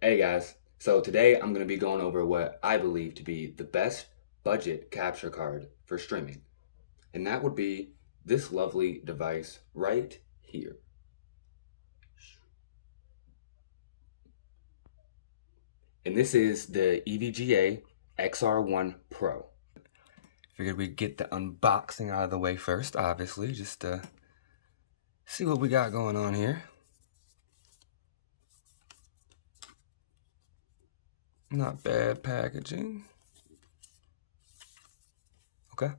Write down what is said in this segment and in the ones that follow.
Hey guys, so today I'm going to be going over what I believe to be the best budget capture card for streaming, and that would be this lovely device right here. And this is the EVGA XR1 Pro. Figured we'd get the unboxing out of the way first, obviously, just to see what we got going on here. Not bad packaging. Okay.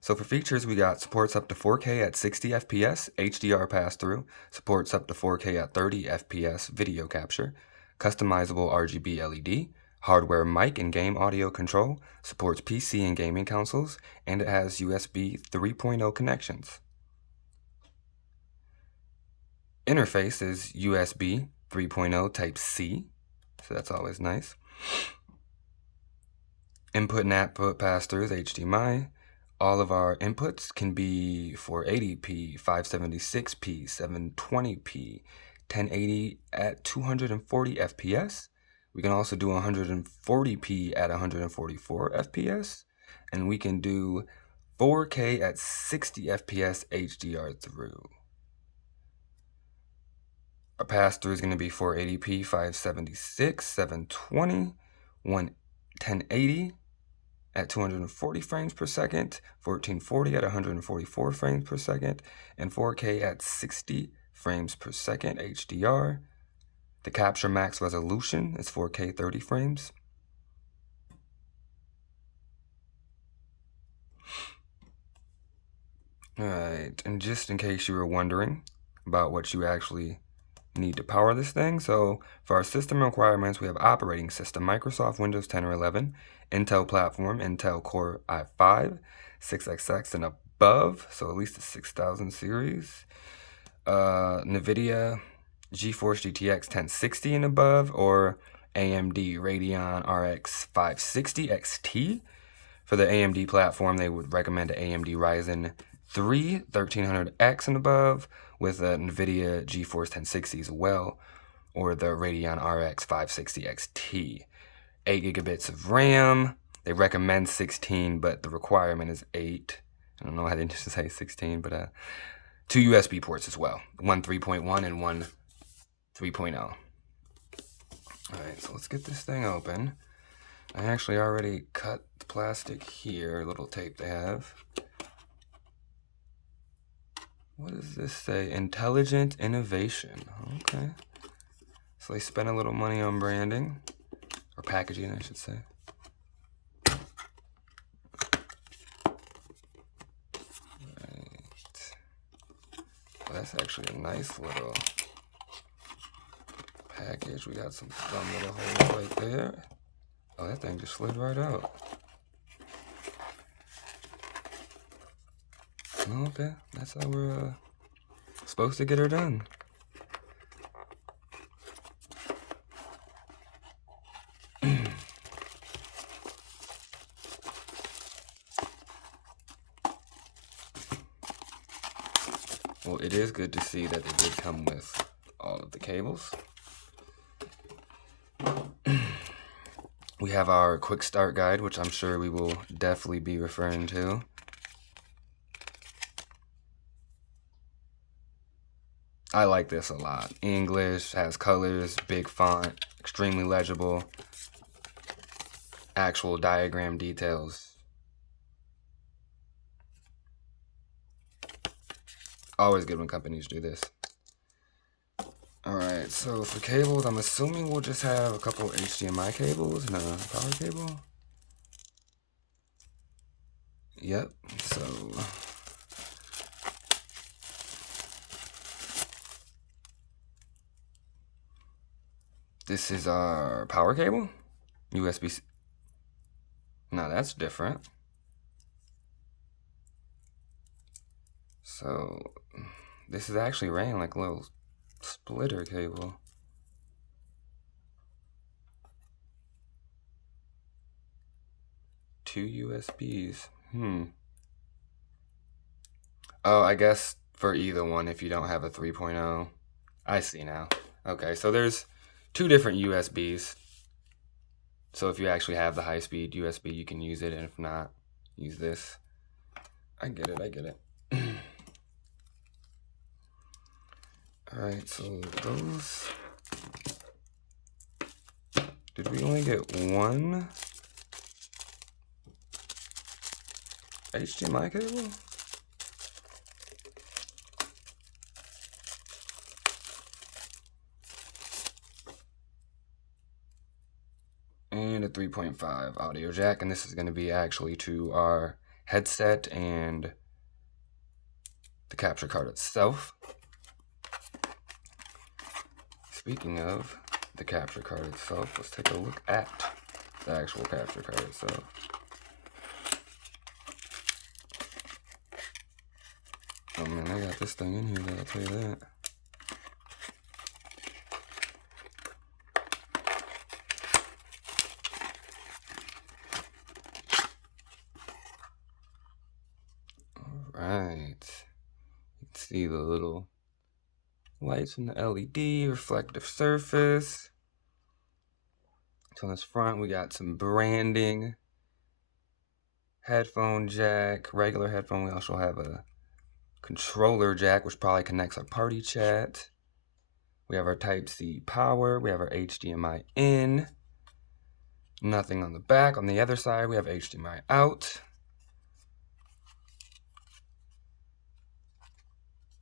So for features, we got supports up to 4K at 60 FPS, HDR pass-through, supports up to 4K at 30 FPS video capture, customizable RGB LED, hardware mic and game audio control, supports PC and gaming consoles, and it has USB 3.0 connections. Interface is USB 3.0 Type-C, so that's always nice. Input and output pass-through is HDMI. All of our inputs can be 480p, 576p, 720p, 1080 at 240 FPS. We can also do 140p at 144 FPS, and we can do 4K at 60 FPS HDR through. Our pass-through is going to be 480p, 576, 720, 1080 at 240 frames per second, 1440 at 144 frames per second, and 4K at 60 frames per second HDR. The capture max resolution is 4K 30 frames. Alright, and just in case you were wondering about what you actually need to power this thing, so for our system requirements, we have operating system, Microsoft Windows 10 or 11, Intel platform, Intel Core i5, 6XX and above, so at least the 6000 series, NVIDIA GeForce GTX 1060 and above, or AMD Radeon RX 560 XT. For the AMD platform, they would recommend AMD Ryzen 3 1300X and above, with the NVIDIA GeForce 1060 as well, or the Radeon RX 560 XT. 8 gigabits of RAM. They recommend 16, but the requirement is 8. I don't know how they just say 16, but 2 USB ports as well. One 3.1 and one 3.0. Alright, so let's get this thing open. I actually already cut the plastic here, little tape they have. What does this say? Intelligent innovation. Okay. So they spent a little money on branding, or packaging, I should say. Right. Well, that's actually a nice little package. We got some dumb little holes right there. Oh, that thing just slid right out. Okay, that's how we're supposed to get her done. Well, it is good to see that they did come with all of the cables. We have our quick start guide, which I'm sure we will definitely be referring to. I like this a lot. English, has colors, big font, extremely legible, actual diagram details. Always good when companies do this. Alright, so for cables, I'm assuming we'll just have a couple HDMI cables and a power cable. Yep, so this is our power cable. USB-C. Now that's different. So this is actually ran like a little splitter cable. Two USBs. Oh, I guess for either one if you don't have a 3.0. I see now. Okay, so there's 2 different USBs. So if you actually have the high-speed USB, you can use it, and if not, use this. I get it. Alright, so those... Did we only get one HDMI cable? And a 3.5 audio jack, and this is going to be actually to our headset and the capture card itself. Speaking of the capture card itself, let's take a look at the actual capture card itself. Oh man, I got this thing in here, I'll tell you that. Alright, you can see the little lights from the LED, reflective surface. So on this front, we got some branding, headphone jack, regular headphone. We also have a controller jack, which probably connects our party chat. We have our Type-C power. We have our HDMI in. Nothing on the back. On the other side, we have HDMI out.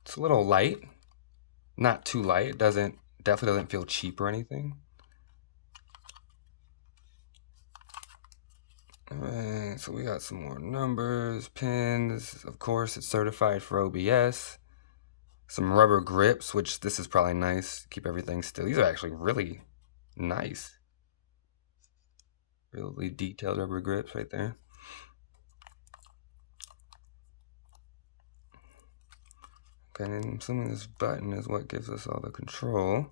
It's a little light. Not too light. It definitely doesn't feel cheap or anything. Alright, so we got some more numbers, pins. Of course, it's certified for OBS. Some rubber grips, which this is probably nice. Keep everything still. These are actually really nice. Really detailed rubber grips right there. Okay, and I'm assuming this button is what gives us all the control.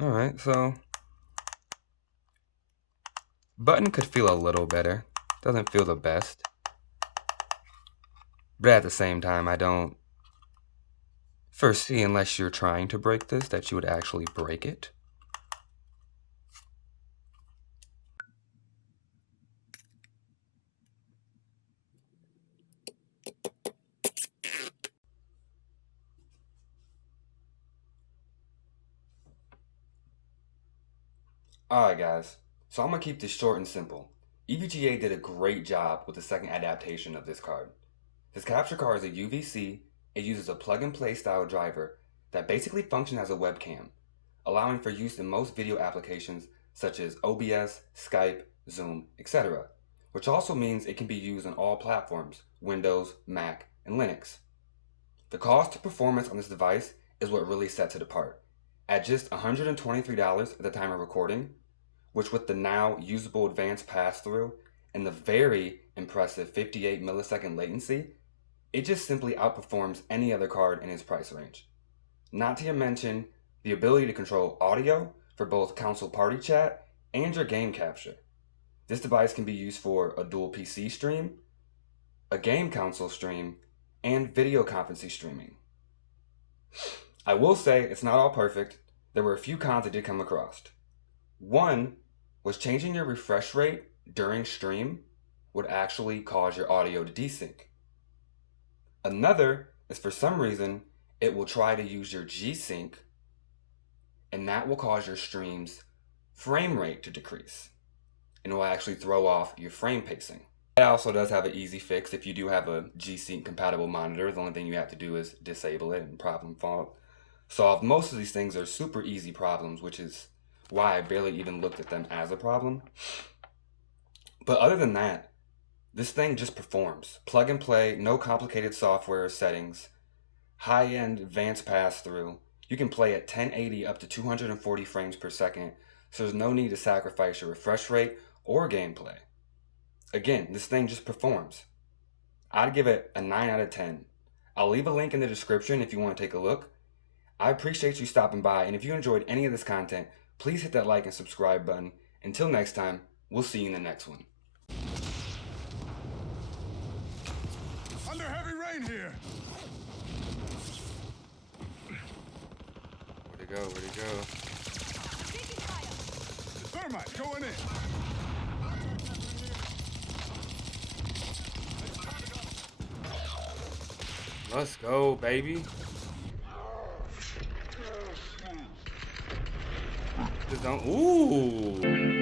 Alright, so button could feel a little better. Doesn't feel the best. But at the same time, I don't foresee, unless you're trying to break this, that you would actually break it. Alright guys, so I'm going to keep this short and simple. EVGA did a great job with the second adaptation of this card. This capture card is a UVC. It uses a plug-and-play style driver that basically functions as a webcam, allowing for use in most video applications such as OBS, Skype, Zoom, etc., which also means it can be used on all platforms, Windows, Mac, and Linux. The cost to performance on this device is what really sets it apart. At just $123 at the time of recording, which with the now usable advanced pass-through and the very impressive 58 millisecond latency, it just simply outperforms any other card in its price range. Not to mention the ability to control audio for both console party chat and your game capture. This device can be used for a dual PC stream, a game console stream, and video conferencing streaming. I will say it's not all perfect. There were a few cons I did come across. One was changing your refresh rate during stream would actually cause your audio to desync. Another is for some reason it will try to use your G-Sync, and that will cause your stream's frame rate to decrease, and it will actually throw off your frame pacing. It also does have an easy fix. If you do have a G-Sync compatible monitor, the only thing you have to do is disable it and problem solve. Most of these things are super easy problems, which is why I barely even looked at them as a problem. But other than that, this thing just performs. Plug and play, no complicated software or settings, high-end advanced pass-through. You can play at 1080 up to 240 frames per second, so there's no need to sacrifice your refresh rate or gameplay. Again, this thing just performs. I'd give it a 9 out of 10. I'll leave a link in the description if you want to take a look. I appreciate you stopping by, and if you enjoyed any of this content, please hit that like and subscribe button. Until next time, we'll see you in the next one. Under heavy mine here. Where'd it go? Where'd it go? Thermite going in. Let's go, baby. Just don't. Ooh.